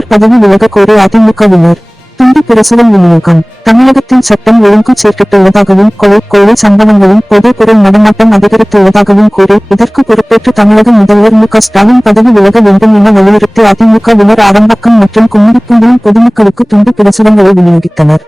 ஜெயக்குமார் பதவி விலக கோரி அதிமுகவினர் துண்டு பிரசுரம் விநியோகம். தமிழகத்தில் சட்டம் ஒழுங்கு சீர்கெட்டுள்ளதாகவும் கொலை சம்பவங்களும் போதைப் பொருள் நடமாட்டம் அதிகரித்துள்ளதாகவும் கூறி இதற்கு பொறுப்பேற்று தமிழக முதல்வர் மு.க.ஸ்டாலின் பதவி விலக வேண்டும் என வலியுறுத்தி அதிமுகவினர் ஆரம்பாக்கம் மற்றும் கும்மிடிப்பூண்டியில் பொதுமக்களுக்கு துண்டு பிரசுரங்களை விநியோகித்தனர்.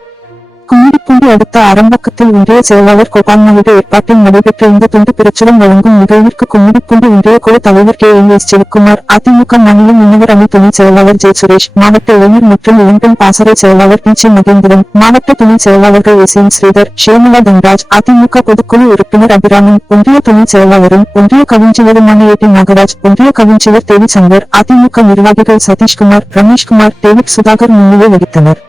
கும்மிடிப்பூண்டி அடுத்த ஆரம்பாக்கத்தில் ஒன்றிய செயலாளர் கோபால்நாயுடு ஏற்பாட்டில் நடைபெற்ற இந்த துண்டு பிரசுரம் வழங்கும் நிகழ்விற்கு கும்மிடிப்பூண்டி ஒன்றிய குழு தலைவர் கே.எஸ். ஜெயக்குமார், அதிமுக மாநில மீனவர் அணி துணை செயலாளர் ஜெயசுரேஷ், மாவட்ட இளைஞர் மற்றும் இளம்பெண் பாசறை செயலாளர் பி. மகேந்திரன், மாவட்ட துணை செயலாளர்கள் எஸ்.என். ஸ்ரீதர், ஷியாமலா தன்ராஜ், அதிமுக பொதுக்குழு உறுப்பினர் அபிராமன், ஒன்றிய துணை செயலாளரும் ஒன்றிய கவுன்சிலருமான ஏ.டி. நாகராஜ், ஒன்றிய கவுன்சிலர் தேவி சங்கர், அதிமுக நிர்வாகிகள் சதீஷ்குமார், ரமேஷ்குமார், டேவிட் சுதாகர் முன்னிலை வகித்தனர்.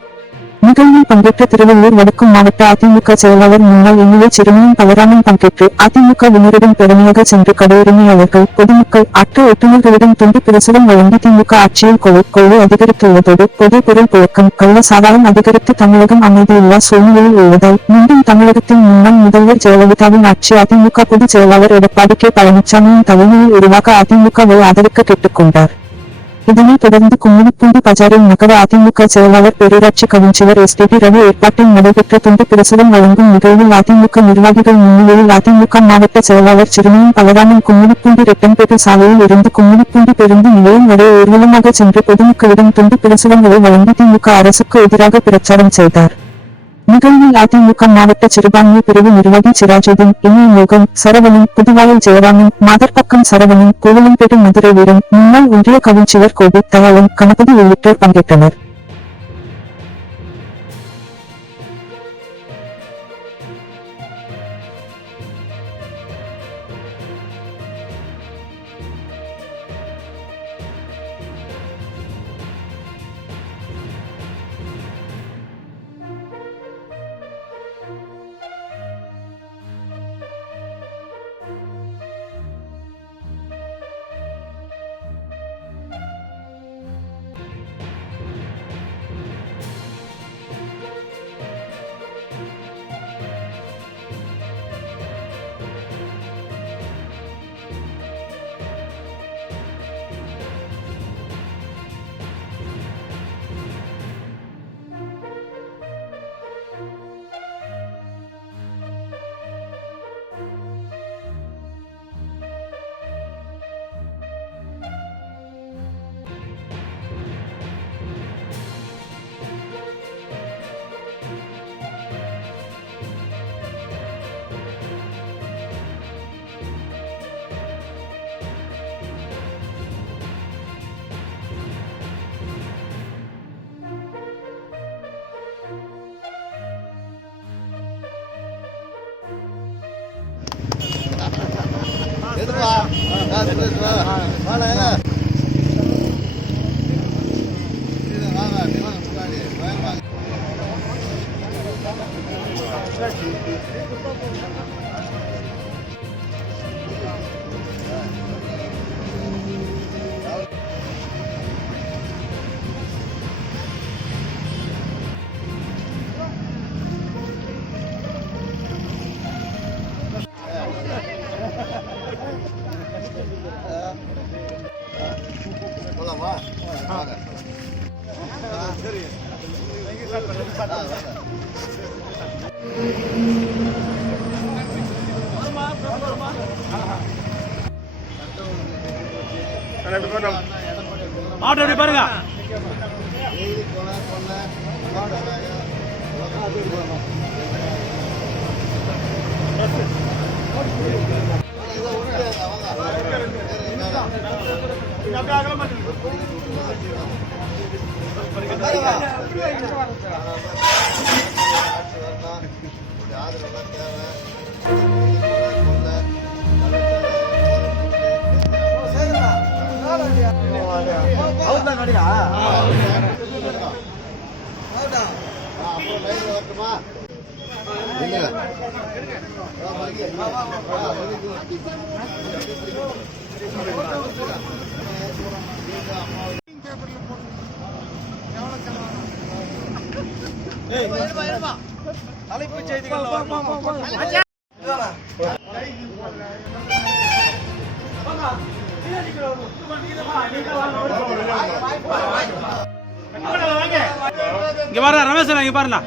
நிகழ்வில் பங்கேற்ற திருவள்ளூர் வடக்கு மாவட்ட அதிமுக செயலாளர் முன்னாள் எம்எல்ஏ சிறுமியின் பலராமன் பங்கேற்று அதிமுகவினரிடம் பெருமையாக சென்று கடையுரிமையாளர்கள், பொதுமக்கள், ஆட்டோ ஓட்டுநர்களிடம் துண்டு பிரசுரம் வழங்கி திமுக ஆட்சியில் கொள்ளை அதிகரித்துள்ளதோடு போதைப் பொருள் புழக்கம், கள்ள சாராயம் அதிகரித்து தமிழகம் அமைதியில்லா சூழ்நிலையில் உள்ளதால் மீண்டும் தமிழகத்தில் முன்னாள் முதல்வர் ஜெயலலிதாவின் ஆட்சி அதிமுக பொதுச் செயலாளர் எடப்பாடி கே. பழனிசாமியின் தலைமையில் உருவாக அதிமுகவை ஆதரிக்க கேட்டுக்கொண்டார். இதனைத் தொடர்ந்து கும்மிடிப்பூண்டி பஜாரில் நகர அதிமுக செயலாளர் பேரூராட்சி கவுன்சிலர் எஸ்.டி.டி. ரவி ஏற்பாட்டில் நடைபெற்ற துண்டு பிரசுரம் வழங்கும் நிகழ்வில் அதிமுக நிர்வாகிகள் முன்னிலையில் அதிமுக மாவட்ட செயலாளர் சிறுமியின் பலராமன் கும்மிடிப்பூண்டி ரெட்டன்பேட்டை சாலையில் இருந்து கும்மிடிப்பூண்டி பேருந்து நிலையம் வரை ஊர்வலமாக சென்று பொதுமக்களிடம் துண்டு பிரசுரங்களை வழங்கி திமுக அரசுக்கு எதிராக பிரச்சாரம் செய்தார். நிகழ்வில் அதிமுக மாவட்ட சிறுபான்மை பிரிவு நிர்வாகி சிராஜுதீன், என்.ஏ. மோகன், சரவணன், புதுவாயல் ஜெயராமன், மாதர்பக்கம் சரவணன், கோவிலம்பேட்டை மதுரை வீரன், முன்னாள் ஒன்றிய கவுன்சிலர் கோபி, தயாளன், கணபதி உள்ளிட்டோர் பங்கேற்றனர். ஆட்டோ பாருங்க. தலைப்புச் செய்திகள் இங்க பாருங்க ரமேஷ் இங்க பாருங்க.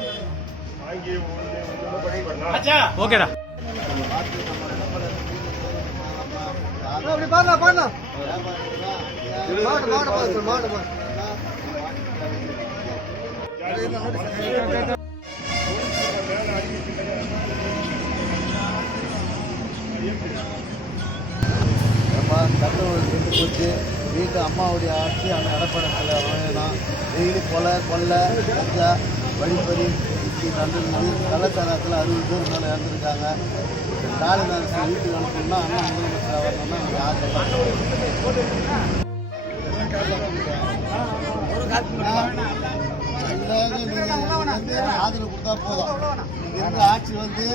ஓகேடா. போச்சு வீட்டு அம்மாவுடைய ஆட்சி அந்த எடப்பாடியில் வேணாம். டெய்லி கொலை கஞ்சா வழிப்பறி இப்படி நடந்தது. கள்ளச்சாரத்தில் 60 பேர் மேலே இறந்துருக்காங்க. ஸ்டாலின் அரசு வீட்டுக்கு அனுப்பணும்னா அண்ணா முதலமைச்சராக வரணும்னா எனக்கு ஆதரவு கொடுத்தா போதும். இங்க இருந்து ஆட்சி வந்து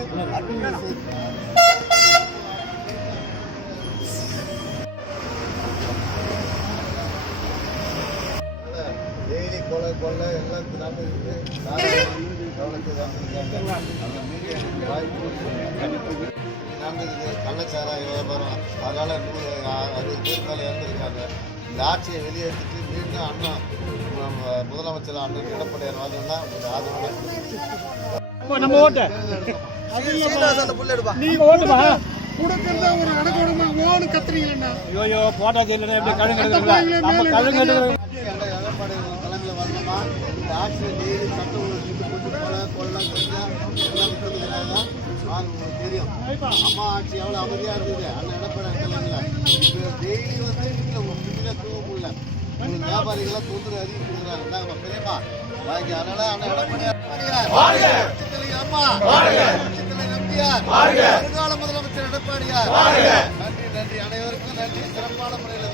டெய்லி கொலை எல்லாம் நடந்துருக்கு. கவனத்தை நடந்தது கள்ளச்சாராய வியாபாரம். அதனால 60 பேர் மேலே இறந்துருக்காங்க. இந்த ஆட்சியை வெளியேற்றிட்டு மீண்டும் அண்ணா முதலமைச்சர் அண்ணன் எடப்பாடியார் வரணும்னா ஒரு ஆதரவு. நம்ம ஓட்டு நீங்க ஓட்டுமா கொடுக்கறத ஒரு அடக்கணுமா ஓடு கத்துறீங்களா? ஐயோ போட்டா தெரியல எப்படி கழுங்க நம்ம கழுங்க எடப்பாடியார் தலைமையில் வரணுமா இந்த ஆட்சியை டெய்லி சட்டம் ஒழுங்கு போட்டு கொலை எல்லாம் உங்களுக்கு தெரியும். அம்மா ஆட்சி எவ்வளோ அமைதியாக இருந்தது அண்ணன் எடப்பாடியார் தலைமையில். டெய்லி வந்து வீட்டில் தூங்க முடியல. வியாபாரிகள்லாம் தொந்தரவு அதிகம் கொடுக்குறாங்க. நம்ம பெரியம்மா வாங்கி அதனால அண்ணன் எடப்பாடியார் அம்மா எம்ஜிஆர் வருங்கால முதலமைச்சர் எடப்பாடியார். நன்றி அனைவருக்கும் நன்றி. சிறப்பான முறையில்